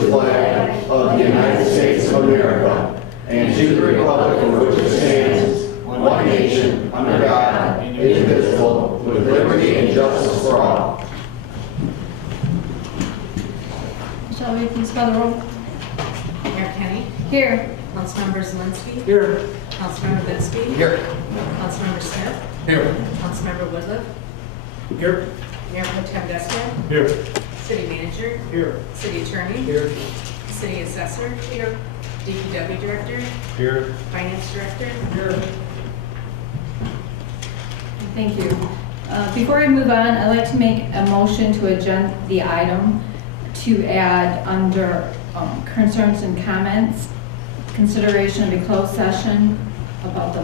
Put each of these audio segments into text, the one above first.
the flag of the United States of America and to the republic for which it stands, one nation, under God, indivisible, with liberty and justice for all. Shall we please call the roll? Mayor Kenny. Here. Councilmember Zelinski. Here. Councilmember Goodspeed. Here. Councilmember Smith. Here. Councilmember Woodruff. Here. Mayor Pro Tem Gustin. Here. City Manager. Here. City Attorney. Here. City Assessor. Here. DPW Director. Here. Finance Director. Here. Thank you. Before we move on, I'd like to make a motion to adjourn the item to add under concerns and comments, consideration of a closed session about the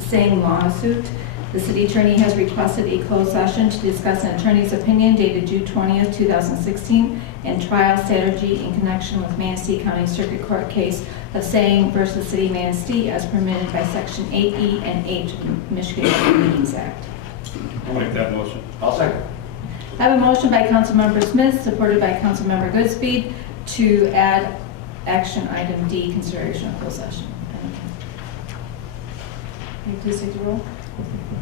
same lawsuit. The city attorney has requested a closed session to discuss an attorney's opinion dated June 20th, 2016, and trial strategy in connection with Manistee County Circuit Court case of Sang versus City of Manistee as permitted by Section 8E and H of the Michigan Open Meetings Act. I'll make that motion. I'll second. I have a motion by Councilmember Smith, supported by Councilmember Goodspeed, to add action item D, consideration of closed session. Can you please take the roll?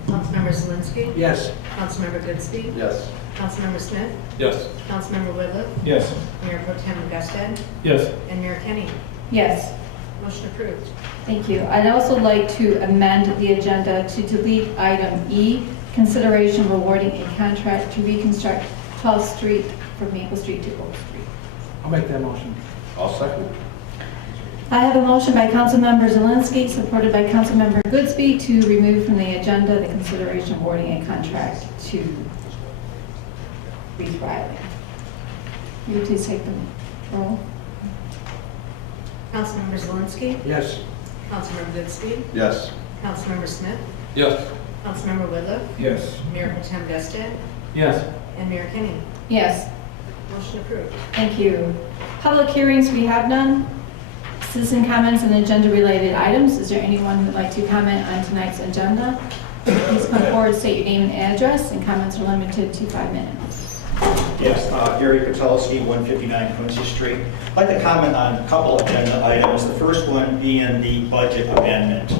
Councilmember Zelinski. Yes. Councilmember Goodspeed. Yes. Councilmember Smith. Yes. Councilmember Woodruff. Yes. Mayor Pro Tem Gustin. Yes. And Mayor Kenny. Yes, Motion approved. thank you. I'd also like to amend the agenda to delete item E, consideration of awarding a contract to reconstruct 12th Street from Maple Street to Oak Street. I'll make that motion. I'll second. I have a motion by Councilmember Zelinski, supported by Councilmember Goodspeed, to remove from the agenda the consideration of awarding a contract to Reed Riley. Will you please take the roll? Councilmember Zelinski. Yes. Councilmember Goodspeed. Yes. Councilmember Smith. Yes. Councilmember Woodruff. Yes. Mayor Pro Tem Gustin. Yes. And Mayor Kenny. Yes, Motion approved. thank you. Public hearings, we have none. Citizen comments and agenda-related items. Is there anyone who would like to comment on tonight's agenda? Please come forward, state your name and address, and comments are limited to 5 minutes. Yes, Gary Kotulski, 159 Quincy Street. I'd like to comment on a couple agenda items. The first one being the budget amendment.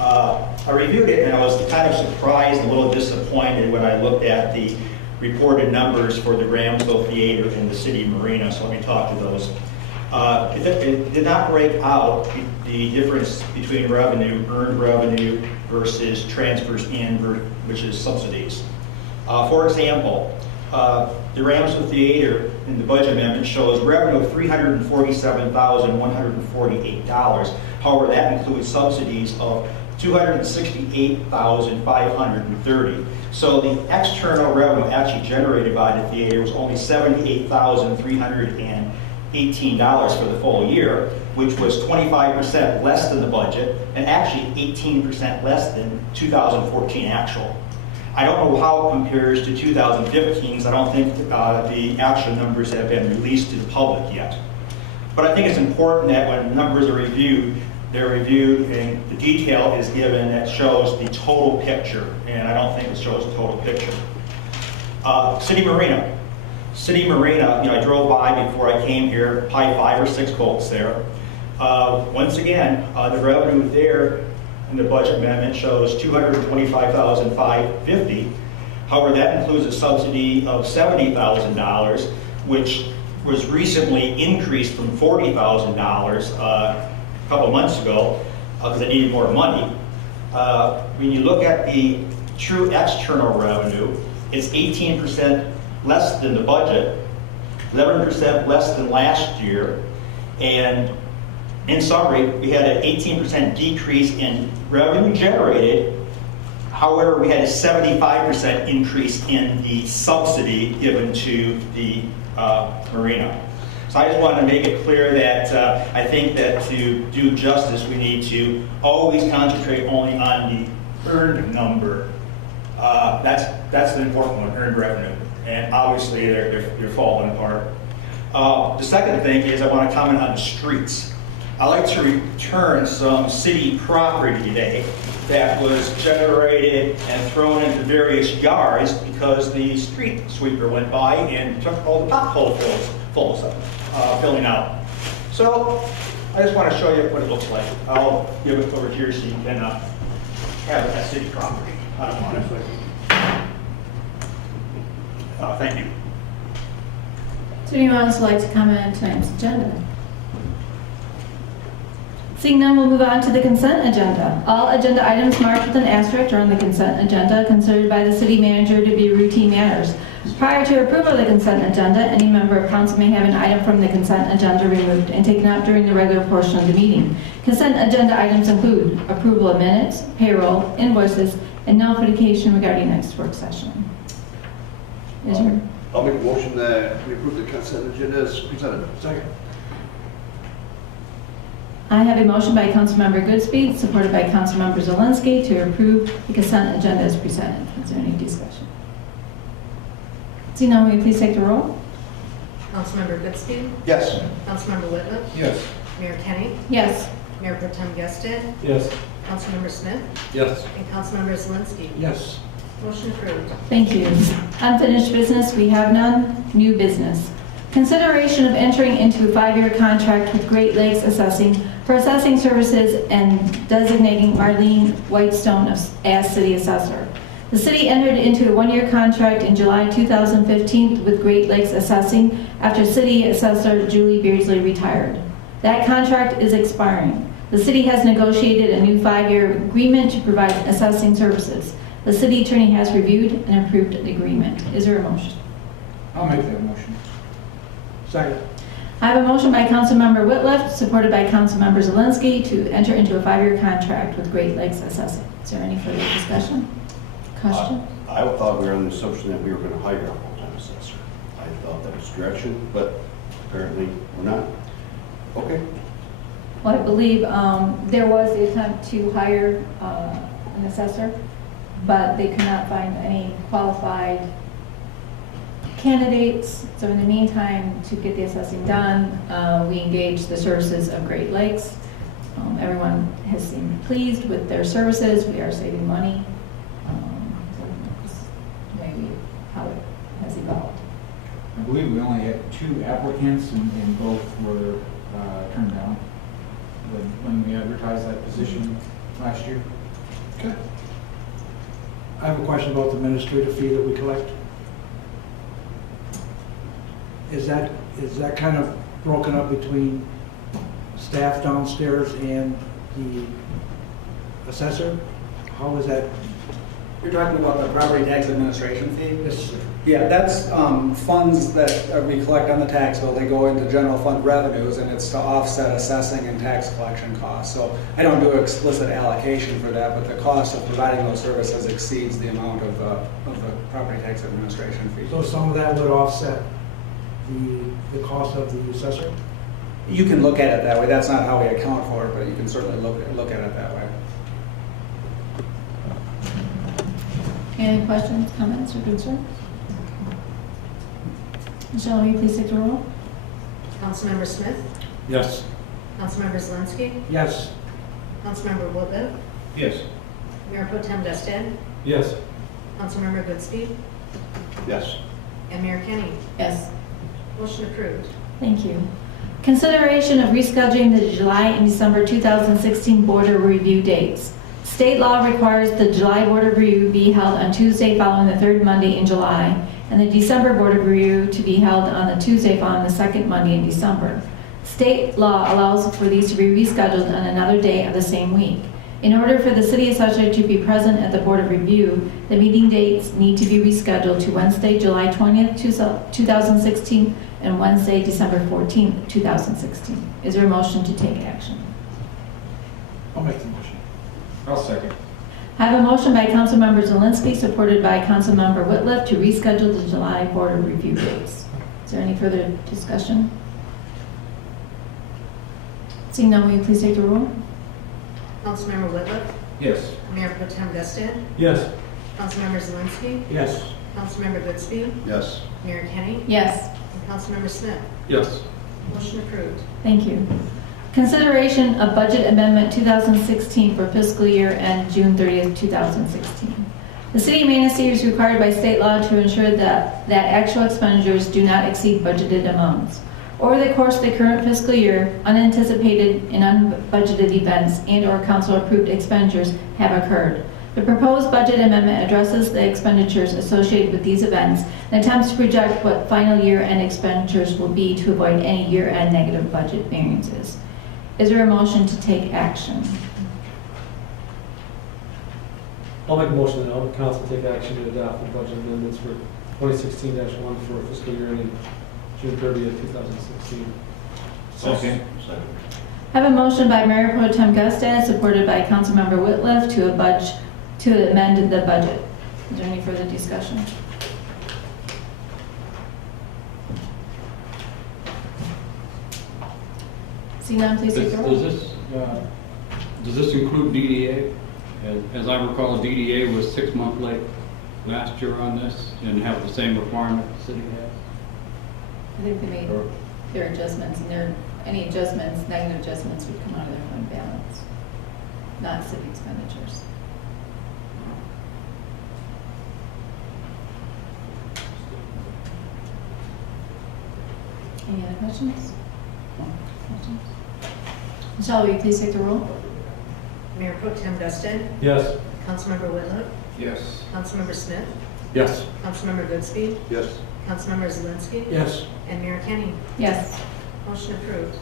I reviewed it and I was kind of surprised and a little disappointed when I looked at the reported numbers for the Ramsville Theater and the City Marina, so let me talk to those. It did not break out the difference between revenue, earned revenue versus transfers in, which is subsidies. For example, the Ramsville Theater in the budget amendment shows revenue of $347,148. However, that includes subsidies of $268,530. So the external revenue actually generated by the theater was only $78,318 for the full year, which was 25% less than the budget and actually 18% less than 2014 actual. I don't know how it compares to 2015's. I don't think the actual numbers have been released to the public yet. But I think it's important that when numbers are reviewed, they're reviewed and the detail is given that shows the total picture. And I don't think it shows the total picture. City Marina. City Marina, I drove by before I came here, probably 5 or 6 boats there. Once again, the revenue there in the budget amendment shows $225,550. However, that includes a subsidy of $70,000, which was recently increased from $40,000 a couple of months ago because they needed more money. When you look at the true external revenue, it's 18% less than the budget, 11% less than last year, and in summary, we had an 18% decrease in revenue generated. However, we had a 75% increase in the subsidy given to the marina. So I just want to make it clear that I think that to do justice, we need to always concentrate only on the earned number. That's the important one, earned revenue. And obviously, they're falling apart. The second thing is I want to comment on the streets. I'd like to return some city property today that was generated and thrown into various yards because the street sweeper went by and took all the potholes full of stuff. filling out. So I just want to show you what it looks like. I'll give it over here so you can have it as city property. Thank you. Does anyone else like to comment on tonight's agenda? Seeing none, we'll move on to the consent agenda. All agenda items marked with an asterisk are on the consent agenda considered by the city manager to be routine matters. Prior to approval of the consent agenda, any member of council may have an item from the consent agenda removed and taken out during the regular portion of the meeting. Consent agenda items include approval of minutes, payroll, invoices, and notification regarding next work session. Is there? I'll make a motion that we approve the consent agenda as presented. Second. I have a motion by Councilmember Goodspeed, supported by Councilmember Zelinski, to approve the consent agenda as presented. Is there any discussion? Seeing none, will you please take the roll? Councilmember Goodspeed, Yes. Councilmember Whitliff, Yes. Mayor Kenny, Yes. Mayor Pro Tem Gestad, Yes. Councilmember Smith, Yes. and Councilmember Zelinski. Yes. Motion approved. Thank you. Unfinished business, we have none. New business. Consideration of entering into a 5-year contract with Great Lakes Assessing for assessing services and designating Marlene Whitestone as city assessor. The city entered into a 1-year contract in July 2015 with Great Lakes Assessing after city assessor Julie Beardsley retired. That contract is expiring. The city has negotiated a new 5-year agreement to provide assessing services. The city attorney has reviewed and approved the agreement. Is there a motion? I'll make that motion. Second. I have a motion by Councilmember Whitliff, supported by Councilmember Zelinski, to enter into a 5-year contract with Great Lakes Assessing. Is there any further discussion? Question? I thought we were under the assumption that we were going to hire a full-time assessor. I thought that was direction, but apparently we're not. Okay. Well, I believe there was the attempt to hire an assessor, but they could not find any qualified candidates. So in the meantime, to get the assessing done, we engaged the services of Great Lakes. Everyone has seemed pleased with their services. We are saving money. Maybe how it has evolved. I believe we only had 2 applicants and both were turned down when we advertised that position last year. Okay. I have a question about the administrative fee that we collect. Is that kind of broken up between staff downstairs and the assessor? How is that? You're talking about the property tax administration fee? Yes, sir. Yeah, that's funds that we collect on the tax bill. They go into general fund revenues, and it's to offset assessing and tax collection costs. So I don't do explicit allocation for that, but the cost of providing those services exceeds the amount of the property tax administration fee. So some of that would offset the cost of the assessor? You can look at it that way. That's not how we account for it, but you can certainly look at it that way. Any questions, comments, or concerns? Michelle, will you please take the roll? Councilmember Smith, Yes. Councilmember Zelinski, Yes. Councilmember Whitliff, Yes. Mayor Pro Tem Gestad, Yes. Councilmember Goodspeed, Yes. and Mayor Kenny. Yes. Motion approved. Thank you. Consideration of rescheduling the July and December 2016 Board of Review dates. State law requires the July Board of Review be held on Tuesday following the third Monday in July, and the December Board of Review to be held on the Tuesday following the second Monday in December. State law allows for these to be rescheduled on another day of the same week. In order for the city assessor to be present at the Board of Review, the meeting dates need to be rescheduled to Wednesday, July 20th, 2016, and Wednesday, December 14th, 2016. Is there a motion to take action? I'll make the motion. I'll second. I have a motion by Councilmember Zelinski, supported by Councilmember Whitliff, to reschedule the July Board of Review dates. Is there any further discussion? Seeing none, will you please take the roll? Councilmember Whitliff, Yes. Mayor Pro Tem Gestad, Yes. Councilmember Zelinski, Yes. Councilmember Goodspeed, Yes. Mayor Kenny, Yes. and Councilmember Smith. Yes. Motion approved. Thank you. Consideration of Budget Amendment 2016 for fiscal year end June 30th, 2016. The City of Manistee is required by state law to ensure that actual expenditures do not exceed budgeted amounts. Over the course of the current fiscal year, unanticipated and unbudgeted events and/or council-approved expenditures have occurred. The proposed budget amendment addresses the expenditures associated with these events and attempts to project what final year-end expenditures will be to avoid any year-end negative budget variances. Is there a motion to take action? I'll make a motion that the council take action to adopt the budget amendments for 2016-1 for fiscal year ending June 30th, 2016. Second. I have a motion by Mayor Pro Tem Gustad, supported by Councilmember Whitliff to amend the budget. Is there any further discussion? Seeing none, please take the roll. Does this include DDA? As I recall, DDA was 6 months late last year on this and have the same requirement the city has. I think they made their adjustments, and any adjustments, negative adjustments would come out of their fund balance, not city expenditures. Any other questions? Questions? Michelle, will you please take the roll? Mayor Pro Tem Guston, Yes. Councilmember Whitlow, Yes. Councilmember Smith, Yes. Councilmember Goodspeed, Yes. Councilmember Zelinski, Yes. and Mayor Kenny. Yes. Motion approved.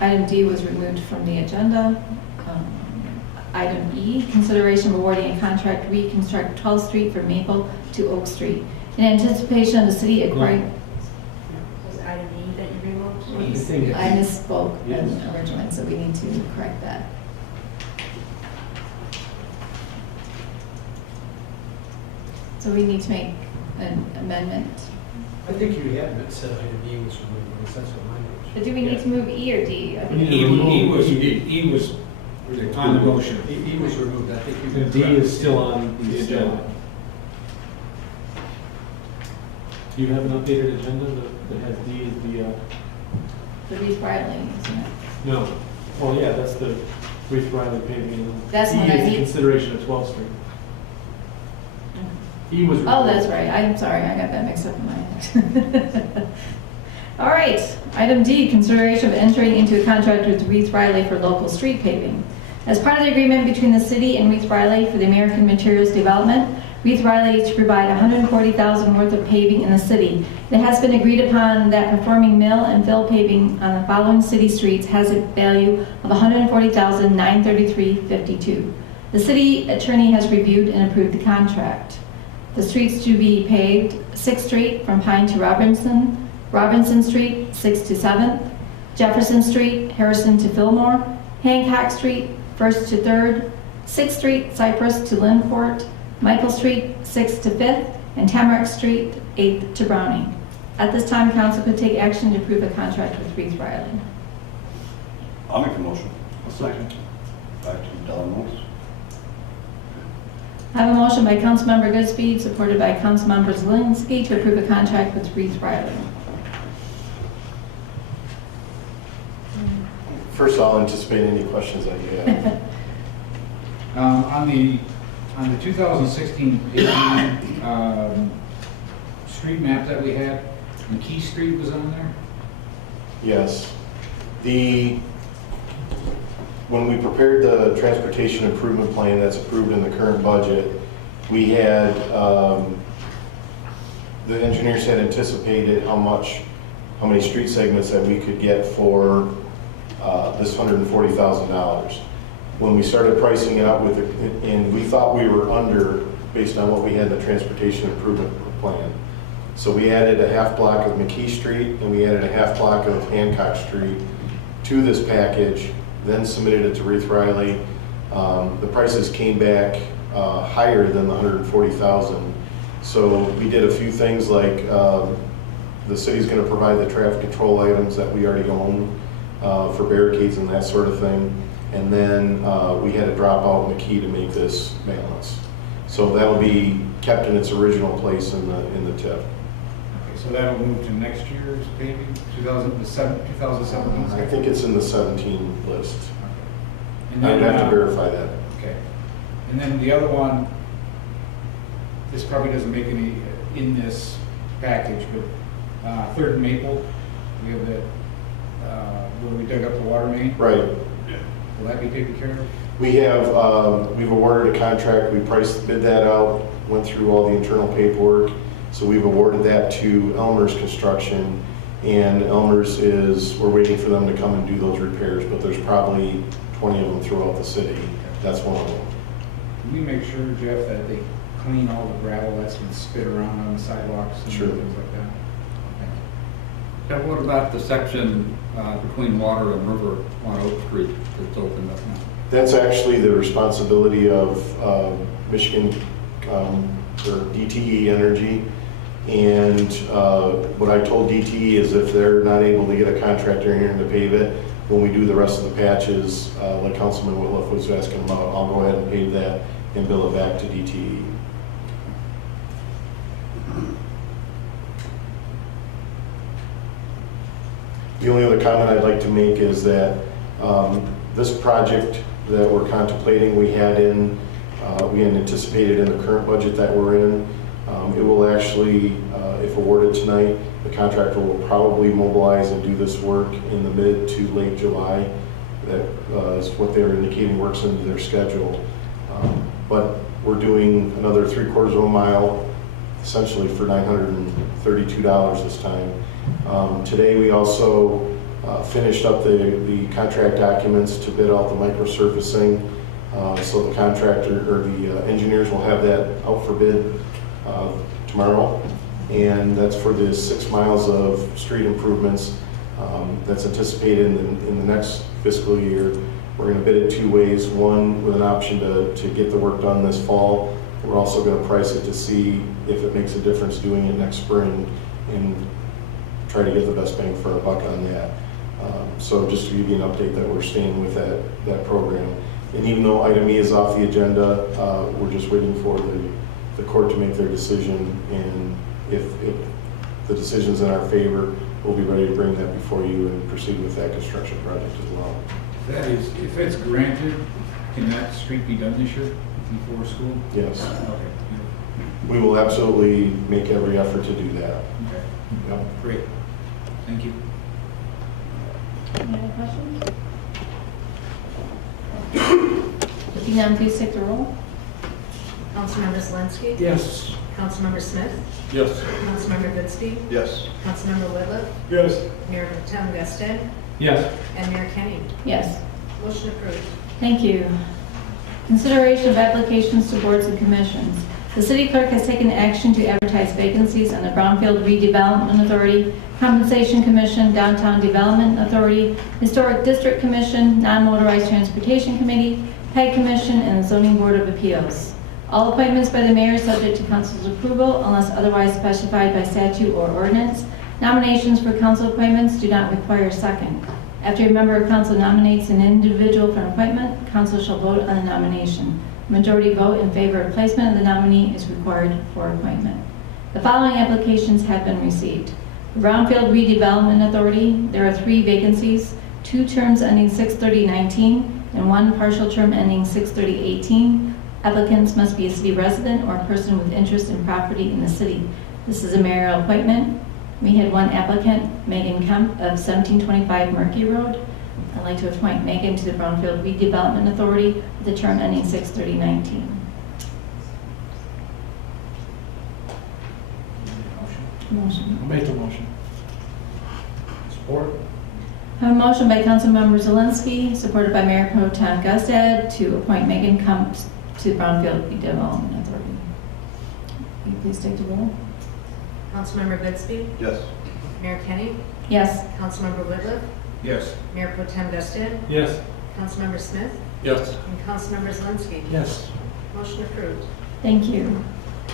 Item D was removed from the agenda. Item E, consideration of awarding a contract to reconstruct 12th Street from Maple to Oak Street. In anticipation of the city acquiring, Was item E that you removed? I think- I misspoke Yes. originally, so we need to correct that. So we need to make an amendment. I think you had said item E was removed, because that's what mine was. But do we need to move E or D? I think- E was on the motion. E was removed, I think you. And D is still on the agenda. Do you have an updated agenda that has D as the, The Reese Bradley, isn't it? no. Oh, yeah, that's the Reese Riley paving. That's E what I is the need. consideration of 12th Street. E was. Oh, that's right. I'm sorry, I got that mixed up in my head. All right, item D, consideration of entering into a contract with Reese Riley for local street paving. As part of the agreement between the city and Reese Riley for the American Materials Development, Reese Riley is to provide $140,000 worth of paving in the city. It has been agreed upon that performing mill and fill paving on the following city streets has a value of $140,933.52. The city attorney has reviewed and approved the contract. The streets to be paved: 6th Street from Pine to Robinson, Robinson Street, 6th to 7th, Jefferson Street, Harrison to Fillmore, Hancock Street, 1st to 3rd, 6th Street, Cypress to Linport, Michael Street, 6th to 5th, and Tamarack Street, 8th to Browning. At this time, council could take action to approve a contract with Reese Riley. I'll make a motion. A second. Back to Delamos. I have a motion by Councilmember Goodspeed, supported by Councilmember Zelinski, to approve a contract with Reese Riley. First, I'll anticipate any questions that you have. On the 2016 paving, street map that we had, McKee Street was on there? Yes. When we prepared the transportation improvement plan that's approved in the current budget, we had, the engineers had anticipated how many street segments that we could get for this $140,000. When we started pricing it out with it, and we thought we were under based on what we had in the transportation improvement plan. So we added a half block of McKee Street and we added a half block of Hancock Street to this package, then submitted it to Reese Riley. The prices came back higher than the $140,000. So we did a few things like the city's going to provide the traffic control items that we already own for barricades and that sort of thing. And then we had to drop out McKee to make this balance. So that'll be kept in its original place in the TIP. Okay, so that'll move to next year's paving, 2017? I think it's in the 17 list. And I'd then, have to verify that. Okay. And then the other one, this probably doesn't make any, in this package, but Third Maple, we have that, where we dug up the water main. Right. Will that be taken care of? We have, we've awarded a contract, we bid that out, went through all the internal paperwork. So we've awarded that to Elmer's Construction, and Elmer's we're waiting for them to come and do those repairs, but there's probably 20 of them throughout the city. That's one of them. Can we make sure, Jeff, that they clean all the gravel that's been spit around on the sidewalks and Sure. things like that? Thank you. Yeah, what about the section between Water and River on Oak Street that's opened up now? That's actually the responsibility of Michigan, or DTE Energy. And what I told DTE is if they're not able to get a contractor in here to pave it, when we do the rest of the patches, like Councilman Whitliff was asking about, I'll go ahead and pave that and bill it back to DTE. The only other comment I'd like to make is that this project that we're contemplating, we had anticipated in the current budget that we're in. It will actually, if awarded tonight, the contractor will probably mobilize and do this work in the mid to late July. That is what they're indicating works into their schedule. But we're doing another 3/4 of a mile, essentially for $932 this time. Today we also finished up the contract documents to bid out the microsurfacing. So the contractor, or the engineers will have that out for bid tomorrow. And that's for the 6 miles of street improvements that's anticipated in the next fiscal year. We're going to bid it 2 ways. One, with an option to get the work done this fall. We're also going to price it to see if it makes a difference doing it next spring and try to get the best bang for our buck on that. So just to give you an update that we're staying with that program. And even though item E is off the agenda, we're just waiting for the court to make their decision. And if the decision's in our favor, we'll be ready to bring that before you and proceed with that construction project as well. That is, if it's granted, can that street be done this year before school? Yes. Okay. We will absolutely make every effort to do that. Okay. Yep. Great. Thank you. Any other questions? Looking down, please take the roll. Councilmember Zelinski? Yes. Councilmember Smith? Yes. Councilmember Bitsky? Yes. Councilmember Whitliff? Yes. Mayor Pro Tem Guston? Yes. And Mayor Kenny. Yes. Motion approved. Thank you. Consideration of applications to boards and commissions. The city clerk has taken action to advertise vacancies on the Brownfield Redevelopment Authority, Compensation Commission, Downtown Development Authority, Historic District Commission, Non-Motorized Transportation Committee, PEG Commission, and the Zoning Board of Appeals. All appointments by the mayor are subject to council's approval unless otherwise specified by statute or ordinance. Nominations for council appointments do not require a second. After a member of council nominates an individual for an appointment, council shall vote on the nomination. Majority vote in favor of placement of the nominee is required for appointment. The following applications have been received. The Brownfield Redevelopment Authority, there are 3 vacancies, 2 terms ending 6/30/19 and 1 partial term ending 6/30/18. Applicants must be a city resident or a person with interest in property in the city. This is a mayoral appointment. We had 1 applicant, Megan Kemp of 1725 Murky Road. I'd like to appoint Megan to the Brownfield Redevelopment Authority with a term ending 6/30/19. Motion. I'll make the motion. Support. I have a motion by Councilmember Zelinski, supported by Mayor Pro Tem Gustad, to appoint Megan Kemp to the Brownfield Redevelopment Authority. Will you please take the roll? Councilmember Bitsky? Yes. Mayor Kenny. Yes. Councilmember Whitliff? Yes. Mayor Pro Tem Guston? Yes. Councilmember Smith? Yes. And Councilmember Zelinski. Yes. Motion approved. Thank you.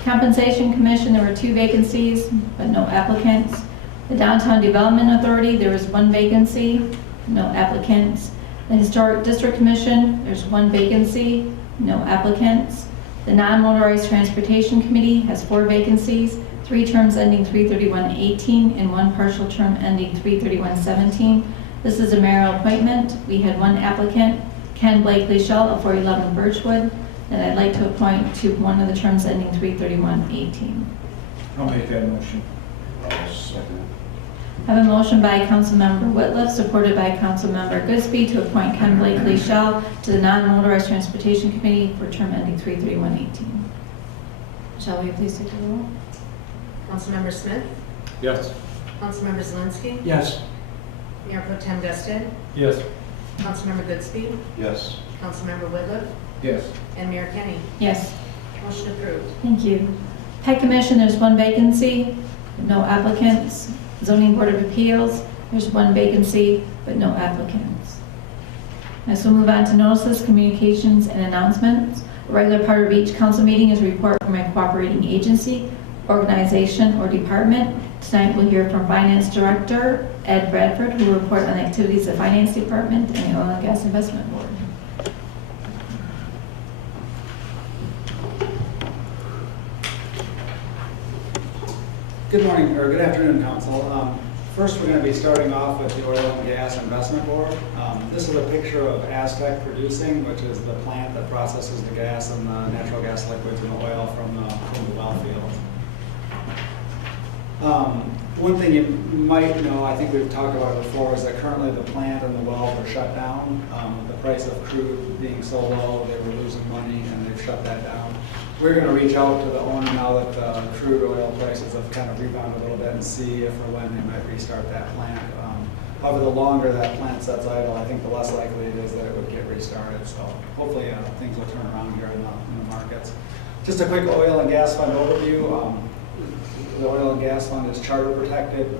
Compensation Commission, there were 2 vacancies, but no applicants. The Downtown Development Authority, there was 1 vacancy, no applicants. The Historic District Commission, there's 1 vacancy, no applicants. The Non-Motorized Transportation Committee has 4 vacancies, 3 terms ending 3/31/18 and 1 partial term ending 3/31/17. This is a mayoral appointment. We had 1 applicant, Ken Blakely Schell of 411 Birchwood, that I'd like to appoint to one of the terms ending 3/31/18. I'll make that motion. I'll second I have a motion by Councilmember Whitliff, supported by Councilmember Goodspeed, to appoint Ken Blakely Shell to the Non-Motorized Transportation Committee for term ending 3/31/18. Shall we please take the roll? Councilmember Smith? Yes. Councilmember Zelinski? Yes. Mayor Pro Tem Gusted? Yes. Councilmember Goodspeed? it. Yes. Councilmember Whitliff? Yes. And Mayor Kenny. Yes. Motion approved. Thank you. Pay Commission, there's one vacancy, no applicants. Zoning Board of Appeals, there's one vacancy, but no applicants. Next, we'll move on to notices, communications, and announcements. A regular part of each council meeting is a report from a cooperating agency, organization, or department. Tonight, we'll hear from Finance Director Ed Bradford, who will report on the activities of the Finance Department and the Oil and Gas Investment Board. Good morning, or good afternoon, Council. First, we're going to be starting off with the Oil and Gas Investment Board. This is a picture of Aztec Producing, which is the plant that processes the gas and the natural gas liquids and oil from the well field. One thing you might know, I think we've talked about it before, is that currently the plant and the wells are shut down. The price of crude being so low, they were losing money, and they've shut that down. We're going to reach out to the owner now that the crude oil prices have kind of rebounded a little bit and see if or when they might restart that plant. However, the longer that plant sits idle, I think the less likely it is that it would get restarted. So hopefully things will turn around here in the markets. Just a quick oil and gas fund overview. The oil and gas fund is charter protected,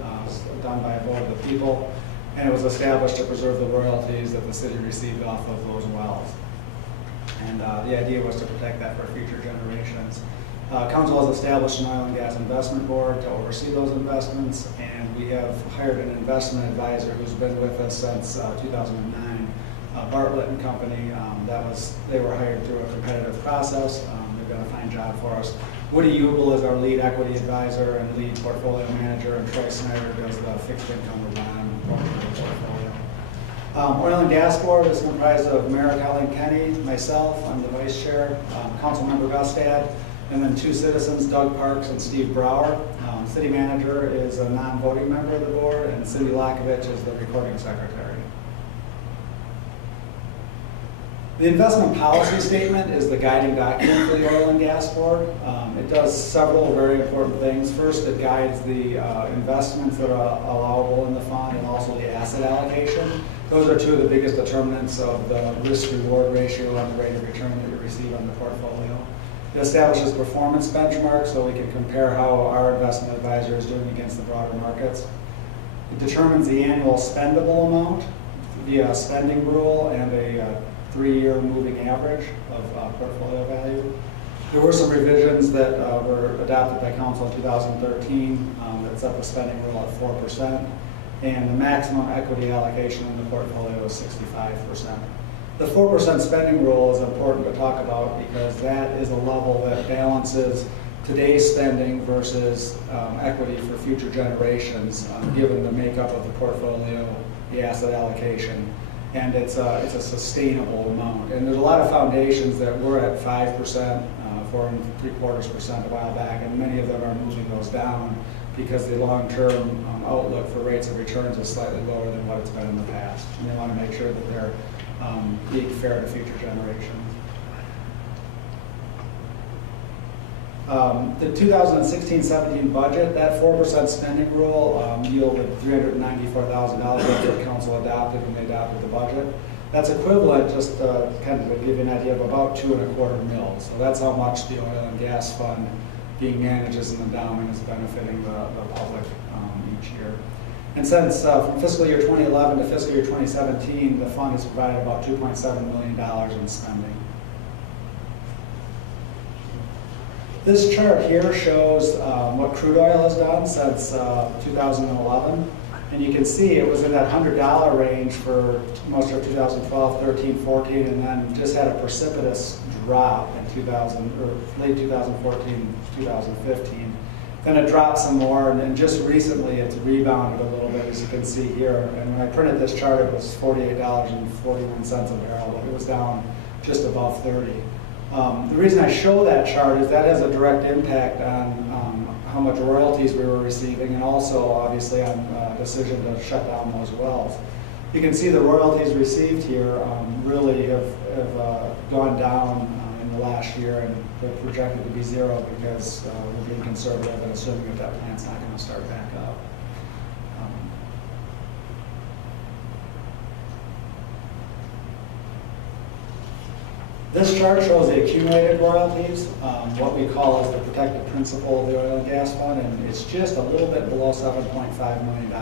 done by a vote of the people, and it was established to preserve the royalties that the city received off of those wells. And the idea was to protect that for future generations. Council has established an oil and gas investment board to oversee those investments, and we have hired an investment advisor who's been with us since 2009, Bartlett and Company. They were hired through a competitive process. They've done a fine job for us. Woody Ubel is our lead equity advisor and lead portfolio manager, and Troy Snyder does the fixed income or bond portion of the portfolio. Oil and Gas Board is comprised of Mayor Colleen Kenny, myself, I'm the vice chair, Councilmember Gustad, and then two citizens, Doug Parks and Steve Brower. City manager is a non-voting member of the board, and Cindy Lakovich is the recording secretary. The investment policy statement is the guiding document for the Oil and Gas Board. It does several very important things. First, it guides the investments that are allowable in the fund and also the asset allocation. Those are two of the biggest determinants of the risk-reward ratio and the rate of return that you receive on the portfolio. It establishes performance benchmarks so we can compare how our investment advisor is doing against the broader markets. It determines the annual spendable amount via a spending rule and a 3-year moving average of portfolio value. There were some revisions that were adopted by Council in 2013 that set the spending rule at 4%, and the maximum equity allocation in the portfolio is 65%. The 4% spending rule is important to talk about because that is a level that balances today's spending versus equity for future generations, given the makeup of the portfolio, the asset allocation. And it's a sustainable amount. And there's a lot of foundations that were at 5%, 4.75% a while back, and many of them are moving those down because the long-term outlook for rates of returns is slightly lower than what it's been in the past. And they want to make sure that they're being fair to future generations. The 2016-17 budget, that 4% spending rule yielded $394,000 that council adopted when they adopted the budget. That's equivalent, just kind of to give you an idea, of about $2.25 million. So that's how much the oil and gas fund being managed as an endowment is benefiting the public each year. And since from fiscal year 2011 to fiscal year 2017, the fund has provided about $2.7 million in spending. This chart here shows what crude oil has done since 2011. And you can see it was in that $100 range for most of 2012, 13, 14, and then just had a precipitous drop in late 2014, 2015. Then it dropped some more, and then just recently it's rebounded a little bit, as you can see here. And when I printed this chart, it was $48.41 a barrel, but it was down just above 30. The reason I show that chart is that has a direct impact on how much royalties we were receiving, and also obviously on decision to shut down those wells. You can see the royalties received here really have gone down in the last year, and they're projected to be zero because we're being conservative and assuming that that plant's not going to start back up. This chart shows the accumulated royalties, what we call as the protected principal of the oil and gas fund, and it's just a little bit below $7.5 million.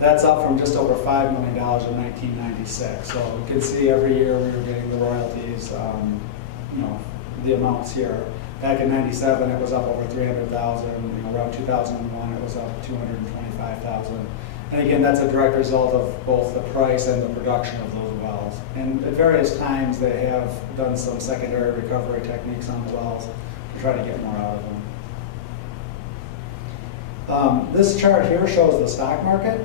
That's up from just over $5 million in 1996. So you can see every year we were getting the royalties, the amounts here. Back in '97, it was up over 300,000. Around 2001, it was up 225,000. And again, that's a direct result of both the price and the production of those wells. And at various times, they have done some secondary recovery techniques on the wells to try to get more out of them. This chart here shows the stock market.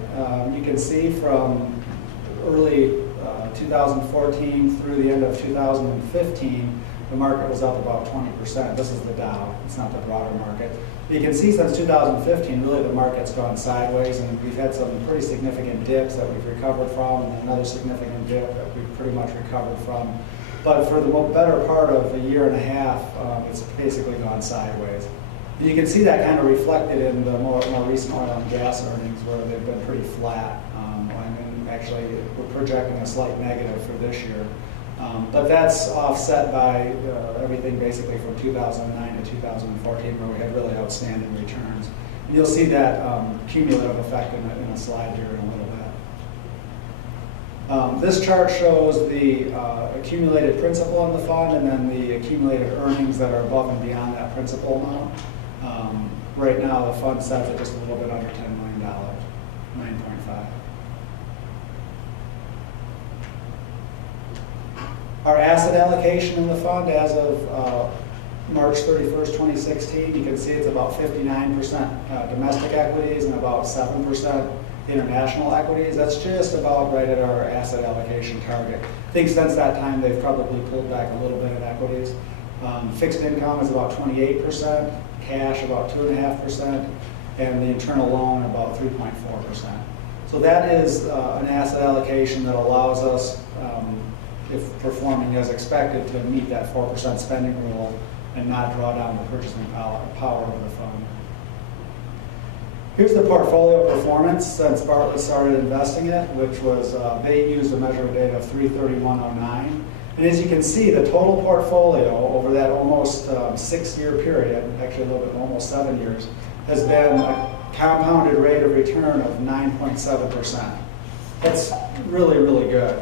You can see from early 2014 through the end of 2015, the market was up about 20%. This is the Dow, it's not the broader market. You can see since 2015, really the market's gone sideways, and we've had some pretty significant dips that we've recovered from, and another significant dip that we've pretty much recovered from. But for the better part of a year and a half, it's basically gone sideways. You can see that kind of reflected in the more recent oil and gas earnings, where they've been pretty flat. And actually, we're projecting a slight negative for this year. But that's offset by everything basically from 2009 to 2014, where we had really outstanding returns. And you'll see that cumulative effect in a slide here in a little bit. This chart shows the accumulated principal in the fund, and then the accumulated earnings that are above and beyond that principal amount. Right now, the fund sets at just a little bit under $10 million, 9.5. Our asset allocation in the fund as of March 31st, 2016, you can see it's about 59% domestic equities and about 7% international equities. That's just about right at our asset allocation target. I think since that time, they've probably pulled back a little bit in equities. Fixed income is about 28%, cash about 2.5%, and the internal loan about 3.4%. So that is an asset allocation that allows us, if performing as expected, to meet that 4% spending rule and not draw down the purchasing power of the fund. Here's the portfolio performance since Bartlett started investing it, which was, they used a measurement date of 3/31/09. And as you can see, the total portfolio over that almost 6-year period, actually a little bit, almost 7 years, has been a compounded rate of return of 9.7%. That's really, really good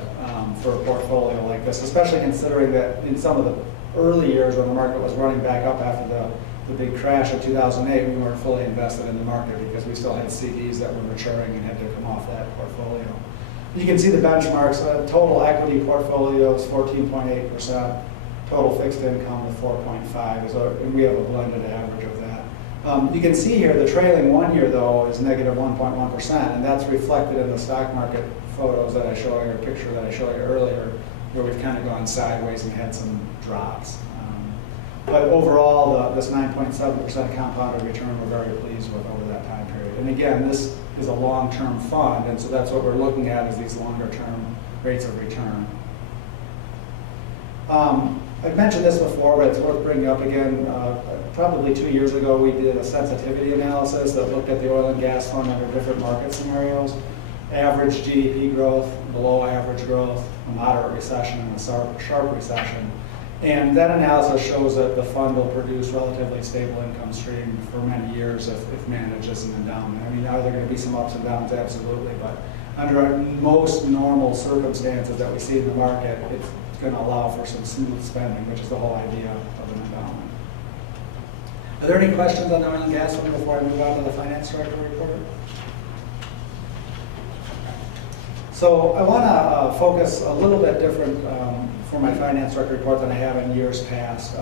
for a portfolio like this, especially considering that in some of the early years when the market was running back up after the big crash of 2008, we weren't fully invested in the market because we still had CDs that were maturing and had to come off that portfolio. You can see the benchmarks. Total equity portfolio is 14.8%. Total fixed income is 4.5%, and we have a blended average of that. You can see here the trailing 1 year, though, is negative 1.1%, and that's reflected in the stock market photos that I showed you, or picture that I showed you earlier, where we've kind of gone sideways and had some drops. But overall, this 9.7% compounded return we're very pleased with over that time period. And again, this is a long-term fund, and so that's what we're looking at, is these longer-term rates of return. I've mentioned this before, but it's worth bringing up again. Probably 2 years ago, we did a sensitivity analysis that looked at the oil and gas fund under different market scenarios: average GDP growth, below average growth, a moderate recession, and a sharp recession. And that analysis shows that the fund will produce relatively stable income stream for many years if managed as an endowment. I mean, are there going to be some ups and downs? Absolutely. But under most normal circumstances that we see in the market, it's going to allow for some smooth spending, which is the whole idea of an endowment. Are there any questions on the oil and gas fund before I move on to the finance director report? So I want to focus a little bit different for my finance director report than I have in years past.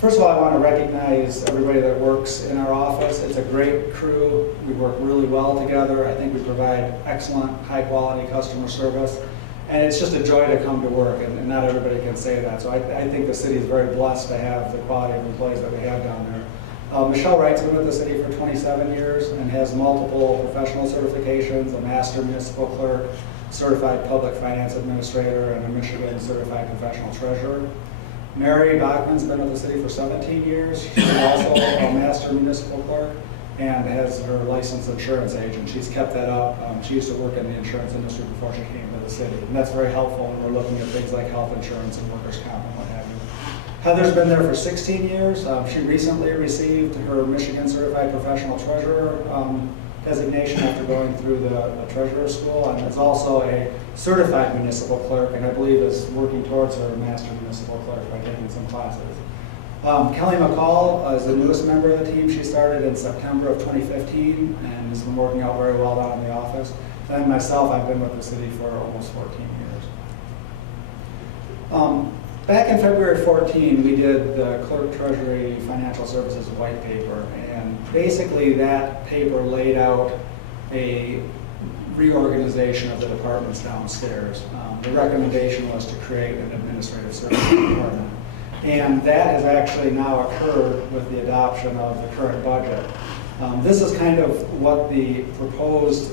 First of all, I want to recognize everybody that works in our office. It's a great crew. We work really well together. I think we provide excellent, high-quality customer service. And it's just a joy to come to work, and not everybody can say that. So I think the city is very blessed to have the quality of employees that we have down there. Michelle Wright's been with the city for 27 years and has multiple professional certifications, a master municipal clerk, certified public finance administrator, and a Michigan certified professional treasurer. Mary Bachman's been with the city for 17 years. She's also a master municipal clerk and has her licensed insurance agent. She's kept that up. She used to work in the insurance industry before she came to the city. And that's very helpful when we're looking at things like health insurance and workers' comp and what have you. Heather's been there for 16 years. She recently received her Michigan Certified Professional Treasurer designation after going through the treasurer school, and is also a certified municipal clerk, and I believe is working towards her master municipal clerk by taking some classes. Kelly McCall is the newest member of the team. She started in September of 2015 and has been working out very well down in the office. And myself, I've been with the city for almost 14 years. Back in February 14, we did the Clerk Treasury Financial Services white paper, and basically that paper laid out a reorganization of the departments downstairs. The recommendation was to create an administrative services department, and that has actually now occurred with the adoption of the current budget. This is kind of what the proposed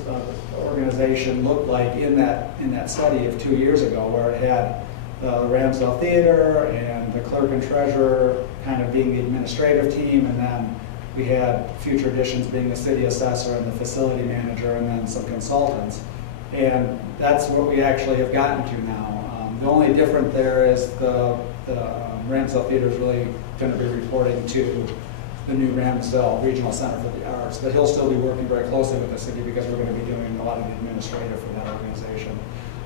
organization looked like in that study of 2 years ago, where it had the Ramsdale Theater and the clerk and treasurer kind of being the administrative team, and then we had future additions being the city assessor and the facility manager, and then some consultants. And that's what we actually have gotten to now. The only different there is the Ramsdale Theater is really going to be reporting to the new Ramsdale Regional Center for the Arts, but he'll still be working very closely with the city because we're going to be doing a lot of the administrative for that organization.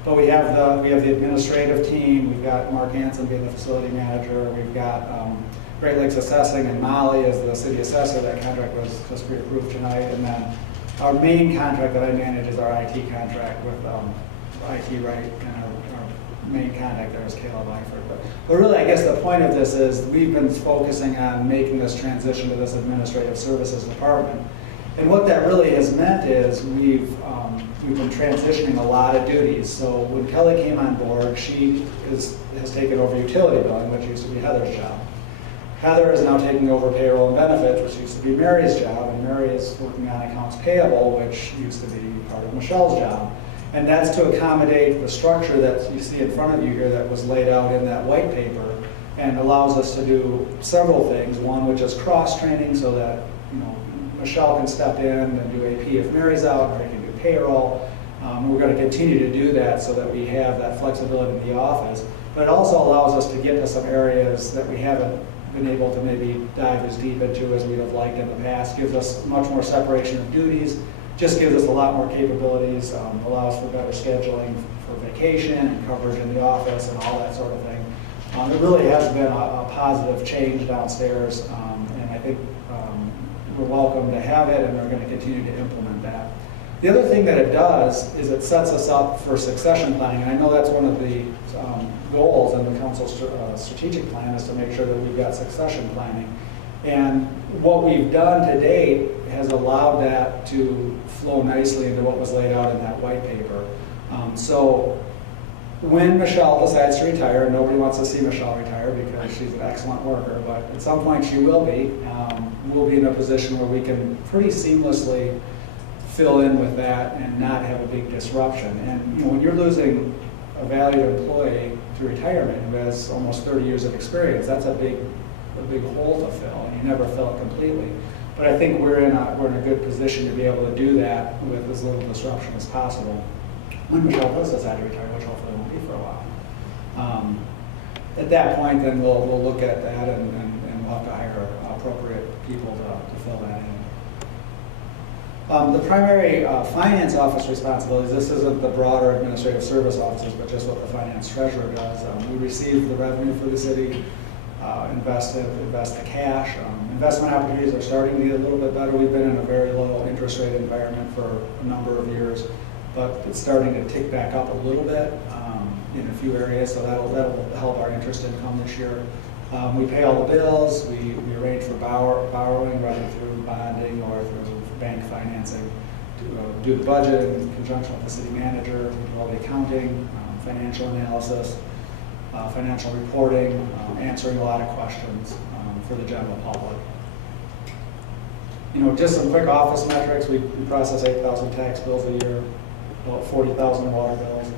But we have the administrative team. We've got Mark Hansen being the facility manager. We've got Great Lakes Assessing and Molly as the city assessor. That contract was just pre-approved tonight. And then our main contract that I manage is our IT contract with IT Right, and our main contact there is Caleb Eifert. But really, I guess the point of this is we've been focusing on making this transition to this administrative services department. And what that really has meant is we've been transitioning a lot of duties. So when Kelly came on board, she has taken over utility billing, which used to be Heather's job. Heather is now taking over payroll and benefits, which used to be Mary's job, and Mary is working on accounts payable, which used to be part of Michelle's job. And that's to accommodate the structure that you see in front of you here that was laid out in that white paper, and allows us to do several things. One, which is cross-training, so that Michelle can step in and do AP if Mary's out, Mary can do payroll. We're going to continue to do that so that we have that flexibility in the office. But it also allows us to get to some areas that we haven't been able to maybe dive as deep into as we'd have liked in the past. Gives us much more separation of duties, just gives us a lot more capabilities, allows for better scheduling for vacation and coverage in the office and all that sort of thing. It really has been a positive change downstairs, and I think we're welcome to have it, and we're going to continue to implement that. The other thing that it does is it sets us up for succession planning, and I know that's one of the goals in the council's strategic plan is to make sure that we've got succession planning. And what we've done to date has allowed that to flow nicely into what was laid out in that white paper. So when Michelle decides to retire, and nobody wants to see Michelle retire because she's an excellent worker, but at some point she will be, we'll be in a position where we can pretty seamlessly fill in with that and not have a big disruption. And when you're losing a valued employee to retirement who has almost 30 years of experience, that's a big hole to fill, and you never fill it completely. But I think we're in a good position to be able to do that with as little disruption as possible when Michelle does decide to retire, which hopefully won't be for a while. At that point, then we'll look at that and we'll have to hire appropriate people to fill that in. The primary finance office responsibilities, this isn't the broader administrative service offices, but just what the finance treasurer does. We receive the revenue for the city, invest the cash. Investment opportunities are starting to get a little bit better. We've been in a very low interest rate environment for a number of years, but it's starting to tick back up a little bit in a few areas, so that'll help our interest income this year. We pay all the bills. We arrange for borrowing, whether through bonding or through bank financing, to do the budget in conjunction with the city manager, do all the accounting, financial analysis, financial reporting, answering a lot of questions for the general public. Just some quick office metrics. We process 8,000 tax bills a year, about 40,000 water bills,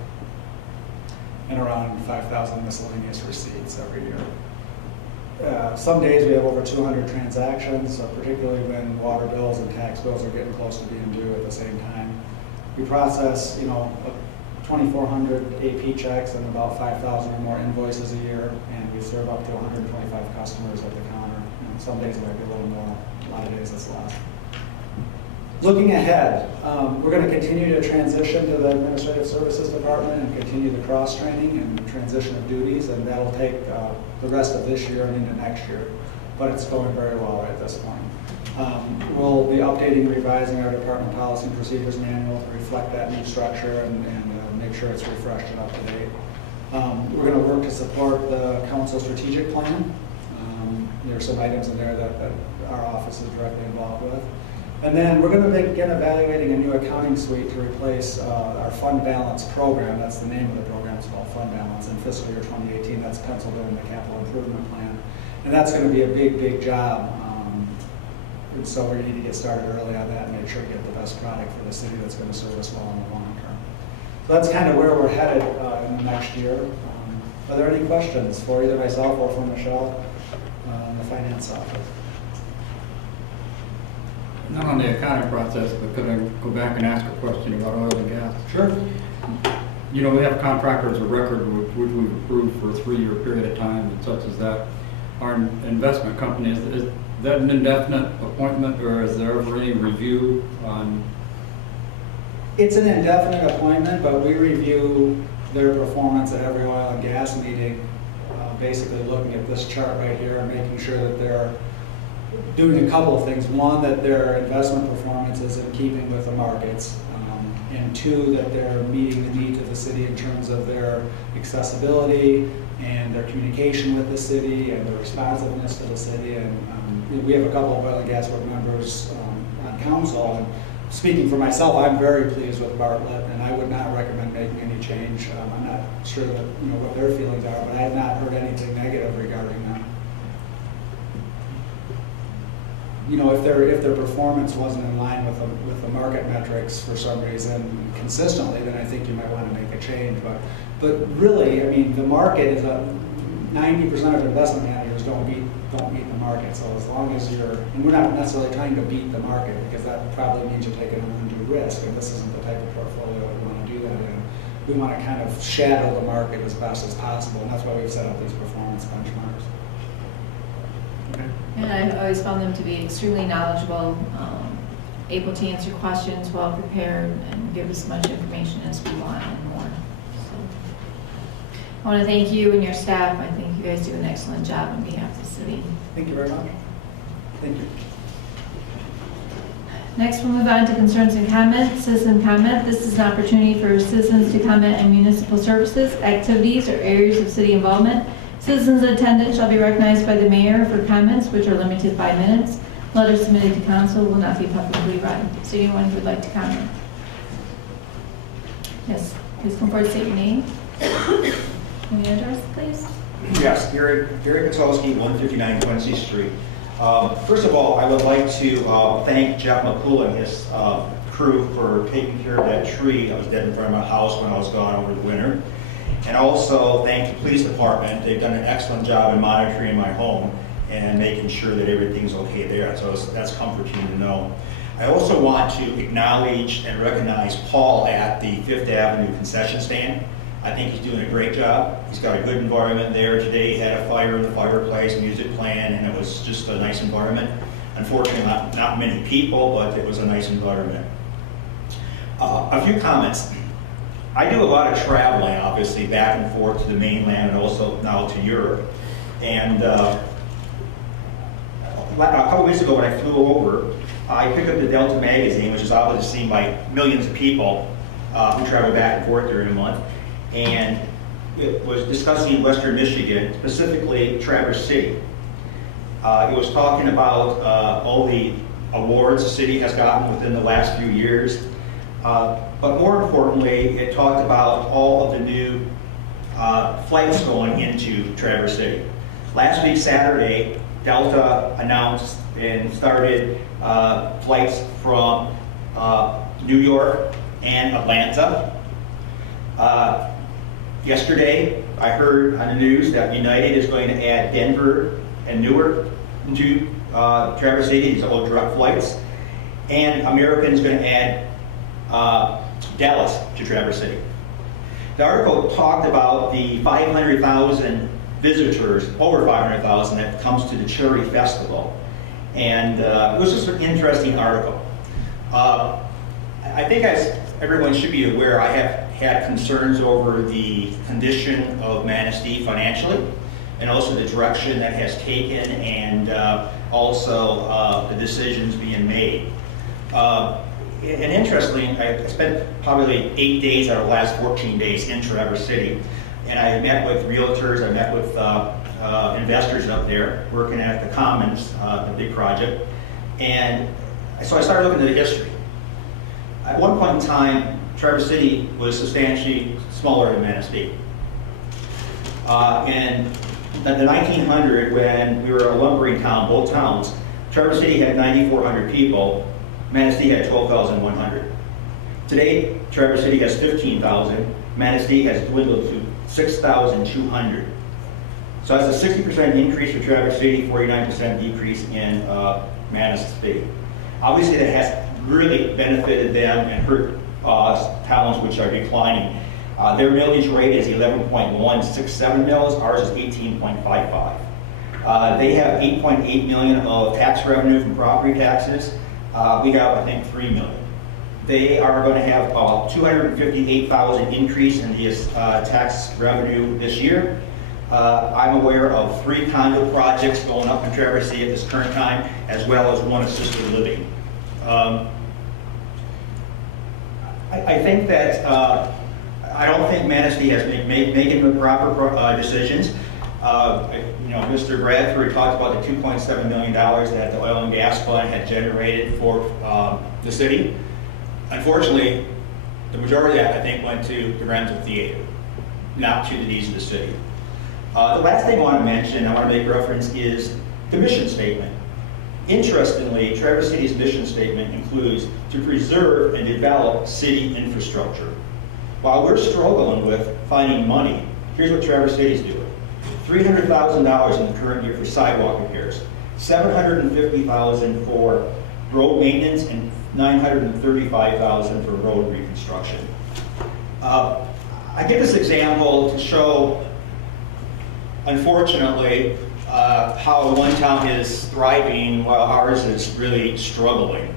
and around 5,000 miscellaneous receipts every year. Some days we have over 200 transactions, particularly when water bills and tax bills are getting close to being due at the same time. We process, 2,400 AP checks and about 5,000 or more invoices a year, and we serve up to 125 customers at the counter. Some days it might be a little more, a lot of days it's less. Looking ahead, we're going to continue to transition to the Administrative Services Department and continue the cross-training and transition of duties, and that'll take the rest of this year and into next year, but it's going very well right at this point. We'll be updating and revising our Department Policy and Procedures Manual to reflect that new structure and make sure it's refreshed and up to date. We're going to work to support the Council Strategic Plan. There are some items in there that our office is directly involved with. And then we're going to begin evaluating a new accounting suite to replace our Fund Balance program. That's the name of the program. It's called Fund Balance in fiscal year 2018. That's penciled in the capital improvement plan. And that's going to be a big, big job. And so we need to get started early on that and make sure we get the best product for the city that's going to serve us well in the long term. So that's kind of where we're headed in the next year. Are there any questions for either myself or for Michelle in the finance office? Not on the accounting process, but could I go back and ask a question about oil and gas? Sure. We have contractors of record which we've approved for a 3-year period of time and such as that. Our investment company, is that an indefinite appointment, or is there ever any review on? It's an indefinite appointment, but we review their performance at every oil and gas meeting, basically looking at this chart right here and making sure that they're doing a couple of things. One, that their investment performance is in keeping with the markets, and two, that they're meeting the needs of the city in terms of their accessibility and their communication with the city and their responsiveness to the city. And we have a couple of oil and gas board members on council, and speaking for myself, I'm very pleased with Bartlett, and I would not recommend making any change. I'm not sure that what their feelings are, but I have not heard anything negative regarding them. If their performance wasn't in line with the market metrics for some reason consistently, then I think you might want to make a change. But really, the market is 90% of investment managers don't beat the market. So as long as and we're not necessarily trying to beat the market, because that probably means you're taking an undue risk, and this isn't the type of portfolio we want to do that in. We want to kind of shadow the market as best as possible, and that's why we've set up these performance benchmarks. And I've always found them to be extremely knowledgeable, able to answer questions, well prepared, and give as much information as we want and more. So, I want to thank you and your staff. I think you guys do an excellent job on behalf of the city. Thank you very much. Thank you. Next, we'll move on to concerns and comments. Citizen comment. This is an opportunity for citizens to comment on municipal services, activities, or areas of city involvement. Citizens in attendance shall be recognized by the mayor for comments, which are limited to 5 minutes. Letters submitted to council will not be publicly read. So anyone who would like to comment? Yes, please come forward, state your name. And your address, please. Yes, Gary Patowski, 159 Quincy Street. First of all, I would like to thank Jeff McCool and his crew for taking care of that tree that was dead in front of my house when I was gone over the winter. And also thank the police department. They've done an excellent job in monitoring my home and making sure that everything's okay there. So that's comforting to know. I also want to acknowledge and recognize Paul at the Fifth Avenue concession stand. I think he's doing a great job. He's got a good environment there. Today he had a fire in the fireplace, music playing, and it was just a nice environment. Unfortunately, not many people, but it was a nice environment. A few comments. I do a lot of traveling, obviously, back and forth to the mainland and also now to Europe. And a couple weeks ago when I flew over, I picked up the Delta magazine, which is obviously seen by millions of people who travel back and forth during a month. And it was discussing Western Michigan, specifically Traverse City. It was talking about all the awards the city has gotten within the last few years. But more importantly, it talked about all of the new flights going into Traverse City. Last week, Saturday, Delta announced and started flights from New York and Atlanta. Yesterday, I heard on the news that United is going to add Denver and Newark to Traverse City. These are all direct flights. And American is going to add Dallas to Traverse City. The article talked about the 500,000 visitors, over 500,000, that comes to the Cherry Festival. And it was just an interesting article. I think as everyone should be aware, I have had concerns over the condition of Manistee financially, and also the direction that has taken, and also the decisions being made. And interestingly, I spent probably 8 days out of the last 14 days in Traverse City, and I met with realtors, I met with investors up there working at the Commons, the big project, and so I started looking at the history. At one point in time, Traverse City was substantially smaller than Manistee. And in the 1900, when we were a lumbering town, both towns, Traverse City had 9,400 people, Manistee had 12,100. Today, Traverse City has 15,000, Manistee has dwindled to 6,200. So that's a 60% increase for Traverse City, 49% decrease in Manistee. Obviously, that has really benefited them and hurt towns which are declining. Their millage rate is 11.167 mils, ours is 18.55. They have 8.8 million of tax revenue from property taxes. We got, I think, 3 million. They are going to have 258,000 increase in the tax revenue this year. I'm aware of 3 condo projects going up in Traverse City at this current time, as well as 1 assisted living. I think that I don't think Manistee has making the proper decisions. Mr. Bradford talked about the $2.7 million that the oil and gas fund had generated for the city. Unfortunately, the majority of that, I think, went to the rental theater, not to the needs of the city. The last thing I want to mention, I want to make reference, is the mission statement. Interestingly, Traverse City's mission statement includes to preserve and develop city infrastructure. While we're struggling with finding money, here's what Traverse City's doing. $300,000 in the current year for sidewalk repairs, $750,000 for road maintenance, and $935,000 for road reconstruction. I give this example to show, unfortunately, how one town is thriving while ours is really struggling.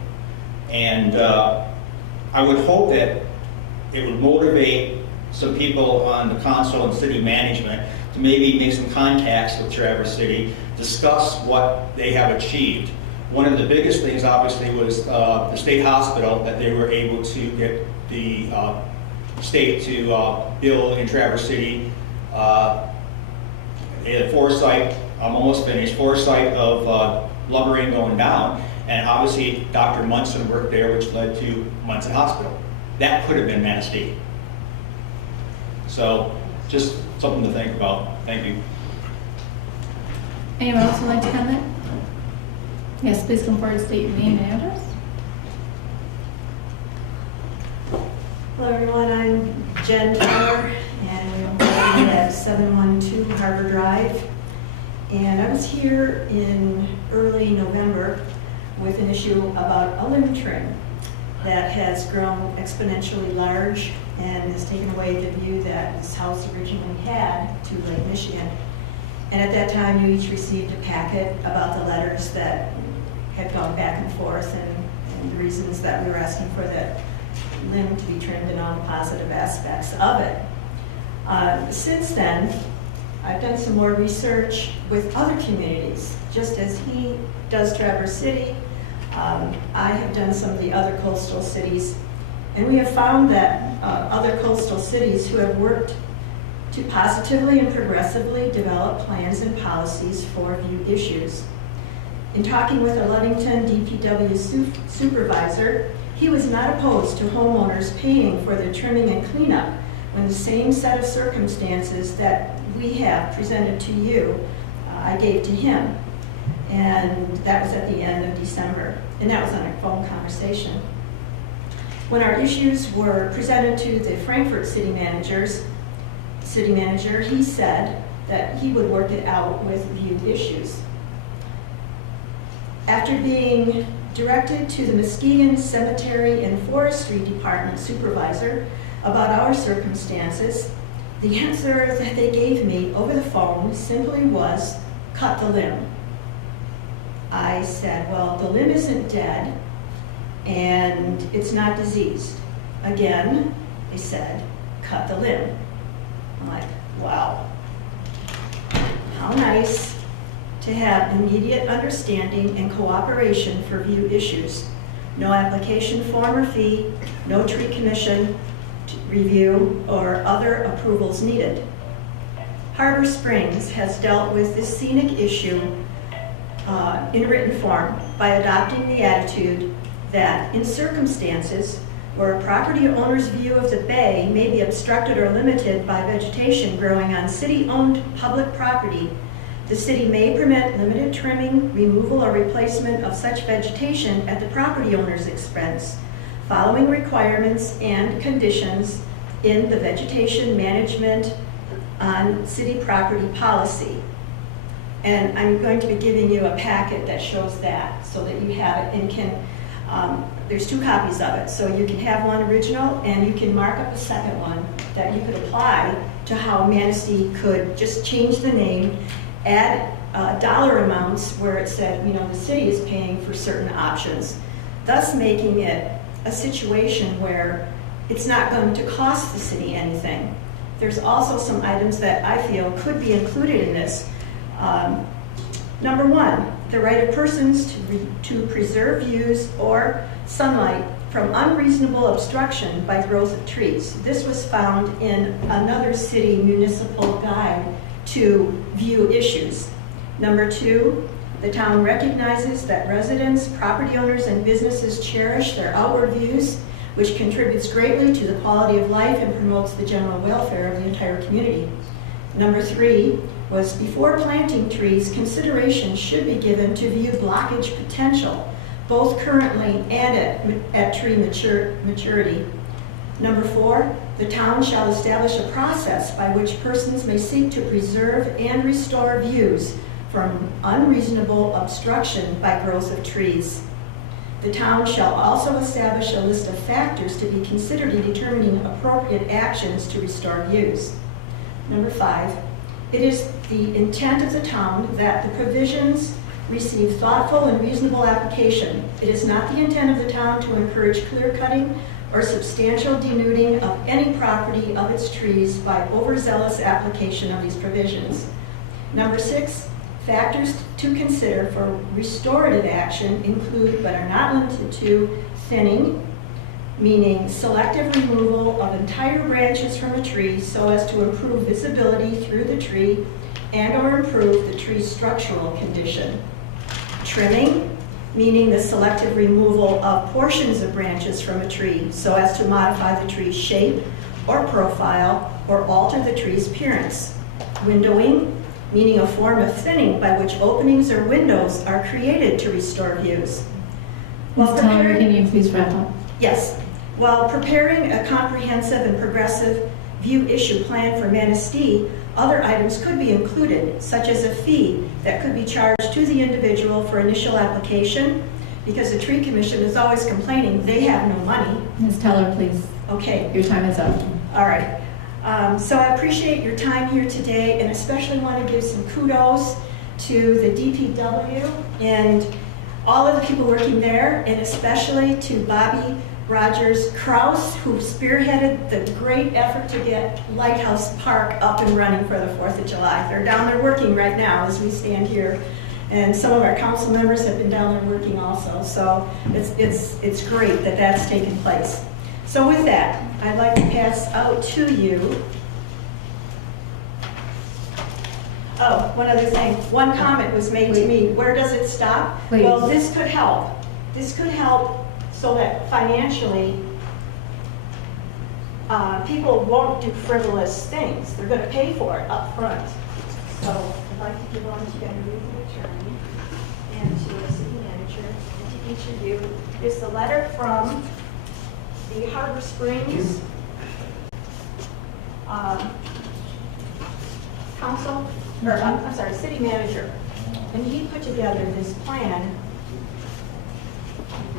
And I would hope that it would motivate some people on the council and city management to maybe make some contacts with Traverse City, discuss what they have achieved. One of the biggest things, obviously, was the state hospital that they were able to get the state to build in Traverse City. They had foresight, I'm almost finished, foresight of lumbering going down, and obviously Dr. Munson worked there, which led to Munson Hospital. That could have been Manistee. So, just something to think about. Thank you. Anyone else would like to comment? Yes, please come forward, state your name and address. Hello everyone, I'm Jen Tower, and I'm living at 712 Harbor Drive. And I was here in early November with an issue about a limb trim that has grown exponentially large and has taken away the view that this house originally had to Lake Michigan. And at that time, you each received a packet about the letters that had gone back and forth and the reasons that we were asking for that limb to be trimmed and all the positive aspects of it. Since then, I've done some more research with other communities, just as he does Traverse City. I have done some of the other coastal cities, and we have found that other coastal cities who have worked to positively and progressively develop plans and policies for view issues. In talking with a Ludington DPW supervisor, he was not opposed to homeowners paying for the trimming and cleanup when the same set of circumstances that we have presented to you, I gave to him. And that was at the end of December, and that was on a phone conversation. When our issues were presented to the Frankfurt city manager, he said that he would work it out with View Issues. After being directed to the Muskegon Cemetery and Forestry Department supervisor about our circumstances, the answer that they gave me over the phone simply was, cut the limb. I said, well, the limb isn't dead and it's not diseased. Again, they said, cut the limb. I'm like, wow, how nice to have immediate understanding and cooperation for View Issues. No application form or fee, no tree commission review or other approvals needed. Harbor Springs has dealt with this scenic issue in written form by adopting the attitude that in circumstances where a property owner's view of the bay may be obstructed or limited by vegetation growing on city-owned public property, the city may permit limited trimming, removal, or replacement of such vegetation at the property owner's expense, following requirements and conditions in the vegetation management on city property policy. And I'm going to be giving you a packet that shows that so that you have it and can, there's 2 copies of it. So you can have one original and you can mark up a second one that you could apply to how Manistee could just change the name, add dollar amounts where it said, you know, the city is paying for certain options, thus making it a situation where it's not going to cost the city anything. There's also some items that I feel could be included in this. Number 1, the right of persons to preserve views or sunlight from unreasonable obstruction by growth of trees. This was found in another city municipal guide to View Issues. Number 2, the town recognizes that residents, property owners, and businesses cherish their outward views, which contributes greatly to the quality of life and promotes the general welfare of the entire community. Number 3 was, before planting trees, consideration should be given to view blockage potential, both currently and at tree maturity. Number 4, the town shall establish a process by which persons may seek to preserve and restore views from unreasonable obstruction by growth of trees. The town shall also establish a list of factors to be considered in determining appropriate actions to restore views. Number 5, it is the intent of the town that the provisions receive thoughtful and reasonable application. It is not the intent of the town to encourage clear cutting or substantial denuding of any property of its trees by overzealous application of these provisions. Number 6, factors to consider for restorative action include, but are not limited to, thinning, meaning selective removal of entire branches from a tree so as to improve visibility through the tree and/or improve the tree's structural condition. Trimming, meaning the selective removal of portions of branches from a tree so as to modify the tree's shape or profile or alter the tree's appearance. Windowing, meaning a form of thinning by which openings or windows are created to restore views. Ms. Teller, can you please wrap up? Yes. While preparing a comprehensive and progressive view issue plan for Manistee, other items could be included, such as a fee that could be charged to the individual for initial application, because the Tree Commission is always complaining they have no money. Ms. Teller, please. Okay. Your time is up. All right. So I appreciate your time here today, and especially want to give some kudos to the DPW and all of the people working there, and especially to Bobby Rogers Kraus, who spearheaded the great effort to get Lighthouse Park up and running for the 4th of July. They're down there working right now as we stand here, and some of our council members have been down there working also. So it's great that that's taken place. So with that, I'd like to pass out to you. Oh, one other thing. One comment was made to me. Where does it stop? Please. Well, this could help. This could help so that financially people won't do frivolous things. They're going to pay for it up front. So I'd like to give on to you. to each of you is the letter from the Harbor Springs council, or I'm sorry, city manager. And he put together this plan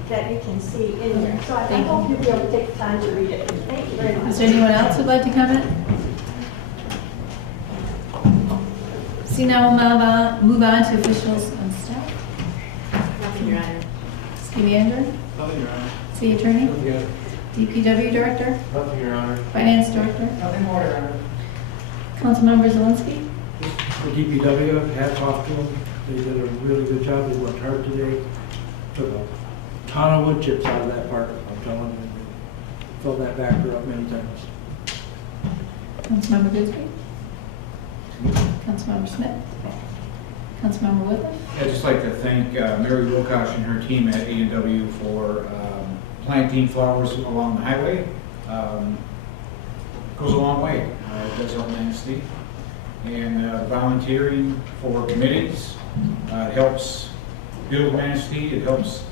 that you can see in there. So I hope you'll be able to take the time to read it. Thank you very much. Is there anyone else who'd like to comment? See, now we'll move on to officials and staff. Nothing, Your Honor. City manager, Nothing, Your Honor. city attorney, Nothing, Your Honor. DPW director, Nothing, Your Honor. finance director, Nothing more, Your Honor. Councilmember Zelinski. The DPW, hats off to them. They did a really good job. They worked hard today. Took a ton of wood chips out of that park, I'm telling you. They filled that backer up many times. Councilmember Goodspeed. Councilmember Smith. Councilmember Whitman. I'd just like to thank Mary Wilcox and her team at A&W for planting flowers along the highway. Goes a long way. It does help Manistee. And volunteering for committees. It helps build Manistee. It helps,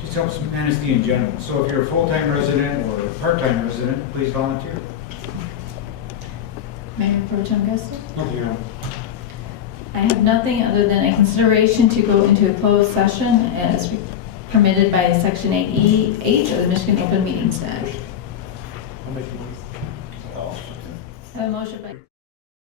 just helps Manistee in general. So if you're a full-time resident or a part-time resident, please volunteer. Mayor Pro Tem Guster. Nothing, Your Honor. I have nothing other than a consideration to go into a closed session as permitted by Section 8E of the Michigan Open Meetings Act. I'll make a motion. I have a motion by